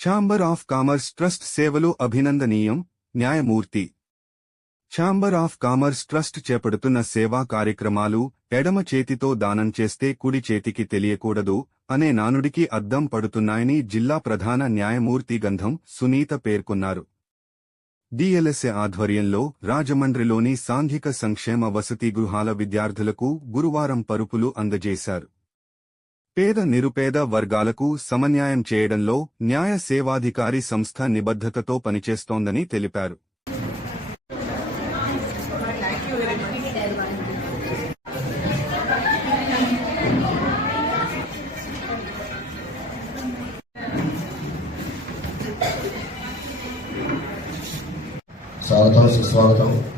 Chamber of commerce trust సేవలు అభినందనీయం న్యాయమూర్తి ఛాంబర్ ఆఫ్ కామర్స్ ట్రస్ట్ చేపడుతున్న సేవా కార్యక్రమాలు ఎడమ చేతితో దానం చేస్తే కుడి చేతికి తెలియకూడదు అనే నానుడికి అద్దం పడుతున్నాయని జిల్లా ప్రధాన న్యాయమూర్తి గంధం సునీత పేర్కొన్నారు డిఎల్ఎస్ఏ ఆధ్వర్యంలో రాజమండ్రిలోని సాంఘిక సంక్షేమ వసతి గృహాల విద్యార్థులకు గురువారం పరుపులు అందజేశారు పేద నిరుపేద వర్గాలకు సమన్యాయం చేయడంలో న్యాయ సేవాధికారి సంస్థ నిబద్ధతతో పనిచేస్తోందని తెలిపారు. స్వాగతం సుస్వాగతం.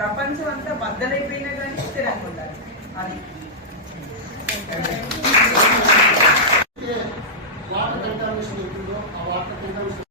ప్రపంచం అంతా బద్దలైపోయినా కానీ స్థిరంగా ఉండాలి. అది. వాటర్ కంటామినేషన్ ఆ వాటర్ కంటామినేషన్